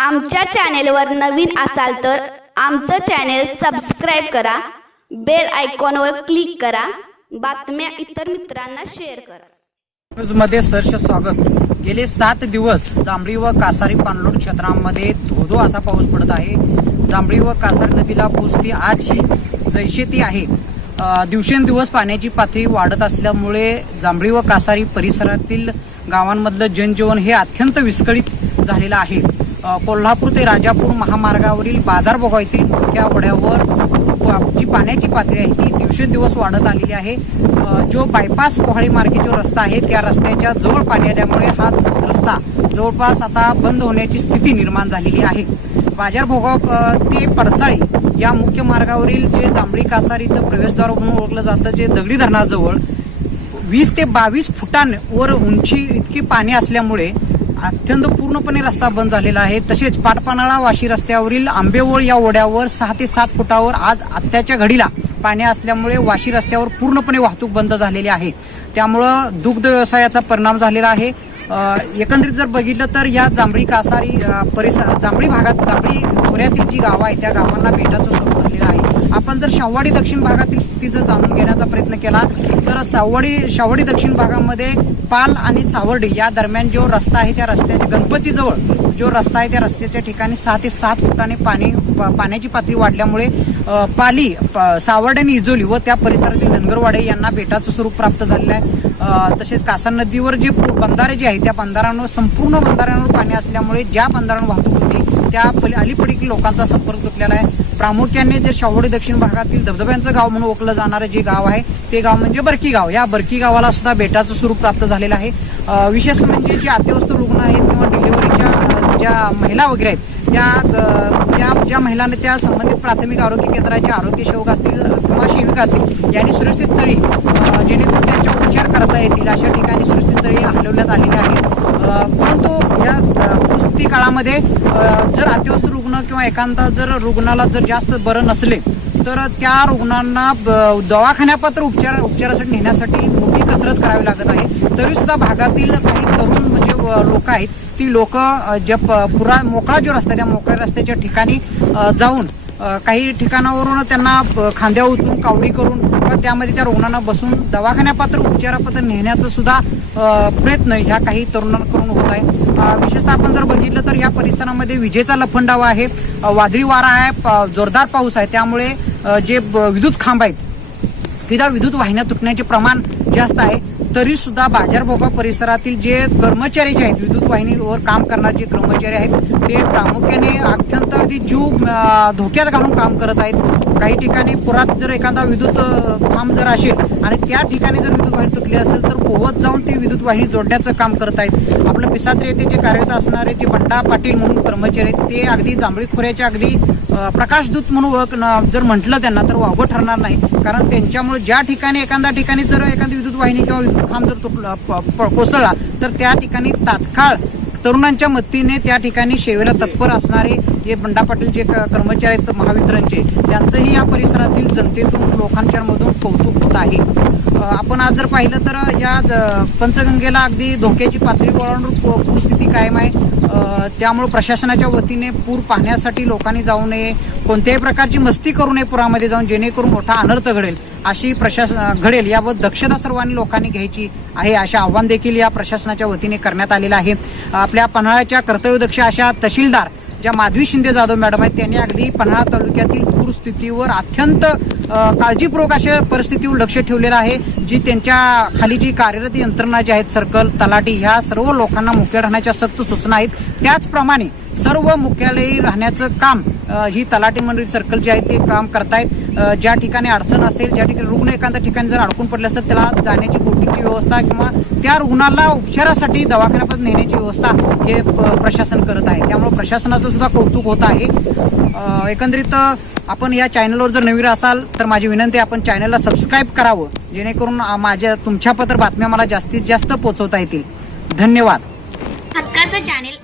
आमच्या चॅनेलवर नवीन असाल तर आमचं चॅनेल सबस्क्राईब करा बेल आयकॉनवर क्लिक करा बातम्या इतर मित्रांना शेअर करा. न्यूजमध्ये सहर्ष स्वागत. गेले सात दिवस जांभळी व कासारी पाणलोट क्षेत्रामध्ये धोधो असा पाऊस पडत आहे. जांभळी व कासारी नदीला पोचती आज ही जैसे ती आहे. अ, दिवसेंदिवस पाण्याची पातळी वाढत असल्यामुळे जांभळी व कासारी परिसरातील गावांमधलं जनजीवन हे अत्यंत विस्कळीत झालेलं आहे. कोल्हापूर ते राजापूर महामार्गावरील बाजारभोगा येथील मोठ्या वड्यावर जी पाण्याची पातळी आहे ती दिवसेंदिवस वाढत आलेली आहे. जो बायपास पोहाळी मार्गे जो रस्ता आहे त्या रस्त्याच्या जवळ पाणी आल्यामुळे हा रस्ता जवळपास आता बंद होण्याची स्थिती निर्माण झालेली आहे. बाजार भोगाव ते पडसाळी या मुख्य मार्गावरील जे जांभळी कासारीचं प्रवेशद्वार म्हणून ओळखलं जातं जे दगडी धरणाजवळ वीस ते बावीस फुटांवर उंची इतकी पाणी असल्यामुळे अत्यंत पूर्णपणे रस्ता बंद झालेला आहे. तसेच पाटपानाळा वाशी रस्त्यावरील आंबेवळ या ओढ्यावर सहा ते सात फुटावर आज आत्याच्या घडीला पाणी असल्यामुळे वाशी रस्त्यावर पूर्णपणे वाहतूक बंद झालेली आहे. त्यामुळं दुग्ध व्यवसायाचा परिणाम झालेला आहे. एकंदरीत जर बघितलं तर या जांभळी कासारी परिसर जांभळी भागात जांभळी खोऱ्यातील जी गावं आहेत त्या गावांना भेटाचं आपण जर शाहवाडी दक्षिण भागातील स्थिती जर जाणून घेण्याचा प्रयत्न केला तर सावडी शावडी दक्षिण भागामध्ये पाल आणि सावर्डी या दरम्यान जो रस्ता आहे त्या रस्त्याच्या गणपतीजवळ जो रस्ता आहे त्या रस्त्याच्या ठिकाणी सहा ते सात फुटाने पाणी प- पाण्याची पातळी वाढल्यामुळे पाली प- सावर्डे आणि इजोली व त्या परिसरातील धनगरवाडे यांना बेटाचं स्वरूप प्राप्त झालेलं आहे. तसेच कासा नदीवर जे बंधारे जे आहे त्या बंधाऱ्यांवर संपूर्ण बंधाऱ्यांवर पाणी असल्यामुळे ज्या बंधाऱ्यांवर वाहतूक होती त्या पली अलीकडील लोकांचा संपर्क तुटलेला आहे. प्रामुख्याने जे शावडी दक्षिण भागातील धबधब्यांचं गाव म्हणून ओळखलं जाणारं जे गाव आहे ते गाव म्हणजे बरकी गाव. या बरकी गावाला सुद्धा बेटाचं स्वरूप प्राप्त झालेलं आहे. विशेष म्हणजे जे अत्यवस्थ रुग्ण आहेत किंवा डिलिव्हरीच्या ज्या महिला वगैरे आहेत त्या त्या ज्या महिलांना त्या संबंधित प्राथमिक आरोग्य केंद्राचे आरोग्य सेवक असतील किंवा सेविका असतील यांनी सुरक्षित तळी जेणेकरून त्यांच्या उपचार करता येतील अशा ठिकाणी सुरक्षित तळी हलवण्यात आलेल्या आहेत परंतु या अ, काळामध्ये जर अत्यवस्थ रुग्ण किंवा एखादा जर रुग्णाला जर जास्त बरं नसले तर त्या रुग्णांना ब- दवाखान्यापात्र उपचार उपचारासाठी नेण्यासाठी मोठी कसरत करावी लागत आहे. तरी सुद्धा भागातील काही तरुण म्हणजे लोक आहेत ती लोक ज्या प- पुरा मोकळा जो रस्ता आहे, त्या मोकळ्या रस्त्याच्या ठिकाणी जाऊन काही ठिकाणावरून त्यांना प- उचलून कावडी करून किंवा त्यामध्ये त्या रुग्णांना बसून दवाखान्यापात्र उपचारापात्र नेण्याचा सुद्धा प्रयत्न ह्या काही तरुणांकडून होत आहे. विशेषतः आपण जर बघितलं तर या परिसरामध्ये विजेचा लफंडावा आहे वादळी वारा आहे जोरदार पाऊस आहे. त्यामुळे जे ब- विद्युत खांब आहेत किंवा विद्युत वाहिन्या तुटण्याचे प्रमाण जास्त आहे. तरी सुद्धा बाजारभोगा परिसरातील जे कर्मचारी जे आहेत विद्युत वाहिनीवर काम करणारे जे कर्मचारी आहेत ते प्रामुख्याने अत्यंत अगदी जीव धोक्यात घालून काम करत आहेत. काही ठिकाणी पुरात जर एखादा विद्युत खांब जर असेल आणि त्या ठिकाणी जर विद्युत वाहिनी तुटली असेल तर पोहत जाऊन ते विद्युत वाहिनी जोडण्याचं काम करत आहेत. आपलं पिसात्रे येथे जे कार्यरत असणारे जे बंडा पाटील म्हणून कर्मचारी आहेत ते अगदी जांभळी खोऱ्याच्या अगदी प्रकाशदूत म्हणून ओळख जर म्हटलं त्यांना तर वावं ठरणार नाही. कारण त्यांच्यामुळे ज्या ठिकाणी एखाद्या ठिकाणी जर एखादी विद्युत वाहिनी किंवा विद्युत खांब जर तुटला प- कोसळला तर त्या ठिकाणी तात्काळ तरुणांच्या मदतीने त्या ठिकाणी सेवेला तत्पर असणारे जे बंडा पाटील जे कर्मचारी आहेत महावितरणचे त्यांचंही या परिसरातील जनतेतून लोकांच्या मधून कौतुक होत आहे. आपण आज जर पाहिलं तर या ज- पंचगंगेला अगदी धोक्याची पातळी ओलांडून पूरस्थिती कायम आहे. त्यामुळं त्यामुळे प्रशासनाच्या वतीने पूर पाहण्यासाठी लोकांनी जाऊ नये कोणत्याही प्रकारची मस्ती करू नये पुरामध्ये जाऊन जेणेकरून मोठा अनर्थ घडेल. अशी प्रशासन घडेल यावर दक्षता सर्वांनी लोकांनी घ्यायची आहे असे आव्हान देखील या प्रशासनाच्या वतीने करण्यात आलेलं आहे. आपल्या पन्हाळ्याच्या कर्तव्यदक्ष अशा तहसीलदार ज्या माधवी शिंदे जाधव मॅडम आहेत त्यांनी अगदी पन्हाळा तालुक्यातील पूरस्थितीवर अत्यंत काळजीपूर्वक अशा परिस्थितीवर लक्ष ठेवलेलं आहे जी त्यांच्या खाली जी कार्यरत यंत्रणा जी आहेत सर्कल तलाठी ह्या सर्व लोकांना मुख्य राहण्याच्या सक्त सूचना आहेत. त्याचप्रमाणे सर्व मुख्यालयी राहण्याचं काम ही तलाठी मंडळी सर्कल जे आहे ते काम करतायत. ज्या ठिकाणी अडचण असेल ज्या ठिकाणी रुग्ण एखाद्या ठिकाणी जर अडकून पडले असेल त्याला जाण्याची बोटीची व्यवस्था किंवा त्या रुग्णाला उपचारासाठी दवाखान्यापर्यंत नेण्याची व्यवस्था हे प्रशासन करत आहे. त्यामुळे प्रशासनाचं सुद्धा कौतुक होत आहे. एकंदरीत आपण या चॅनलवर जर नवीन असाल तर माझी विनंती आहे आपण चॅनलला सबस्क्राईब करावं जेणेकरून माझ्या तुमच्या पत्र बातम्या मला जास्तीत जास्त पोहोचवता येतील. धन्यवाद. हक्काचं चॅनेल